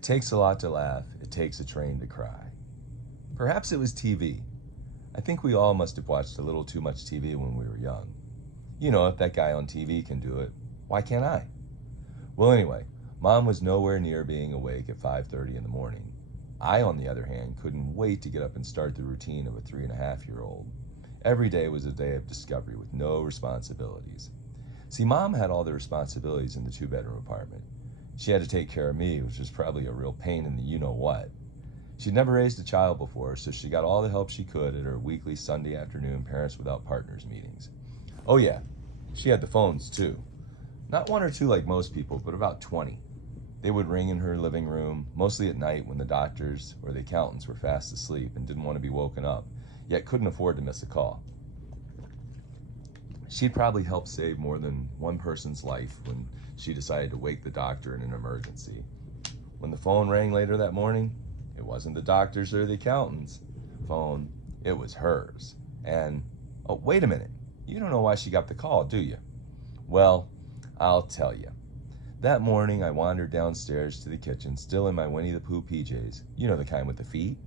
It takes a lot to laugh. It takes a train to cry. Perhaps it was TV. I think we all must have watched a little too much TV when we were young. You know, if that guy on TV can do it, why can't I? Well, anyway, Mom was nowhere near being awake at 5:30 in the morning. I, on the other hand, couldn't wait to get up and start the routine of a 3.5-year-old. Every day was a day of discovery with no responsibilities. See, Mom had all the responsibilities in the 2-bedroom apartment. She had to take care of me, which was probably a real pain in the you-know-what. She'd never raised a child before, so she got all the help she could at her weekly Sunday afternoon Parents Without Partners meetings. Oh yeah, she had the phones too. Not one or two like most people, but about 20. They would ring in her living room, mostly at night when the doctors or the accountants were fast asleep and didn't want to be woken up, yet couldn't afford to miss a call. She'd probably helped save more than one person's life when she decided to wake the doctor in an emergency. When the phone rang later that morning, it wasn't the doctor's or the accountant's phone, it was hers. And, oh, wait a minute, you don't know why she got the call, do you? Well, I'll tell you. That morning, I wandered downstairs to the kitchen, still in my Winnie the Pooh PJs, you know, the kind with the feet.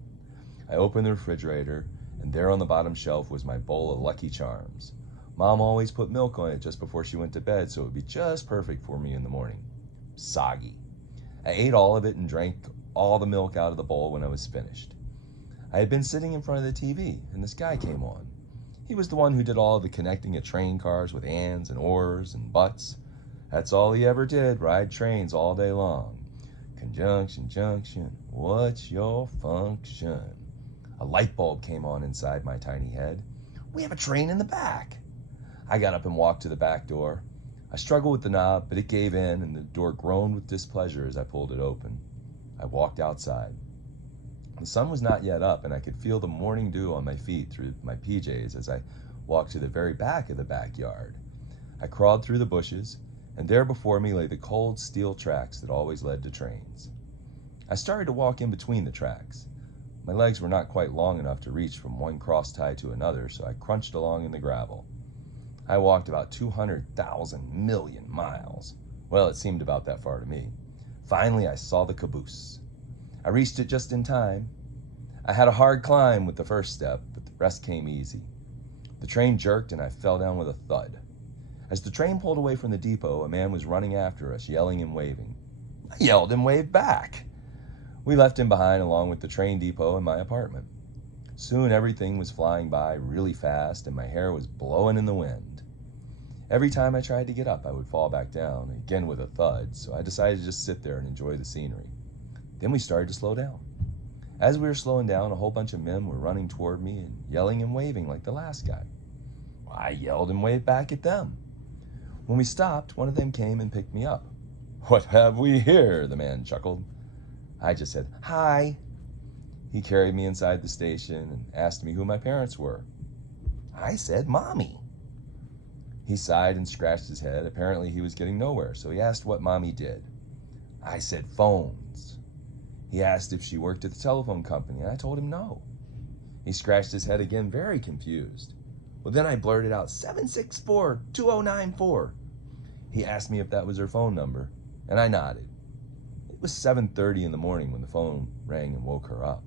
I opened the refrigerator, and there on the bottom shelf was my bowl of Lucky Charms. Mom always put milk on it just before she went to bed, so it would be just perfect for me in the morning. Soggy. I ate all of it and drank all the milk out of the bowl when I was finished. I had been sitting in front of the TV, and this guy came on. He was the one who did all of the connecting of train cars with ands and ors and buts. That's all he ever did, ride trains all day long. Conjunction, junction, what's your function? A light bulb came on inside my tiny head. We have a train in the back. I got up and walked to the back door. I struggled with the knob, but it gave in, and the door groaned with displeasure as I pulled it open. I walked outside. The sun was not yet up, and I could feel the morning dew on my feet through my PJs as I walked to the very back of the backyard. I crawled through the bushes, and there before me lay the cold steel tracks that always led to trains. I started to walk in between the tracks. My legs were not quite long enough to reach from one cross tie to another, so I crunched along in the gravel. I walked about 200,000 million miles. Well, it seemed about that far to me. Finally, I saw the caboose. I reached it just in time. I had a hard climb with the first step, but the rest came easy. The train jerked and I fell down with a thud. As the train pulled away from the depot, a man was running after us, yelling and waving. I yelled and waved back. We left him behind along with the train depot and my apartment. Soon everything was flying by really fast and my hair was blowing in the wind. Every time I tried to get up, I would fall back down, again with a thud, so I decided to just sit there and enjoy the scenery. Then we started to slow down. As we were slowing down, a whole bunch of men were running toward me and yelling and waving like the last guy. I yelled and waved back at them. When we stopped, one of them came and picked me up. What have we here? The man chuckled. I just said, hi. He carried me inside the station and asked me who my parents were. I said, Mommy. He sighed and scratched his head. Apparently he was getting nowhere, so he asked what Mommy did. I said, phones. He asked if she worked at the telephone company, and I told him no. He scratched his head again, very confused. Well, then I blurted out, 764-2094. He asked me if that was her phone number, and I nodded. It was 7:30 in the morning when the phone rang and woke her up.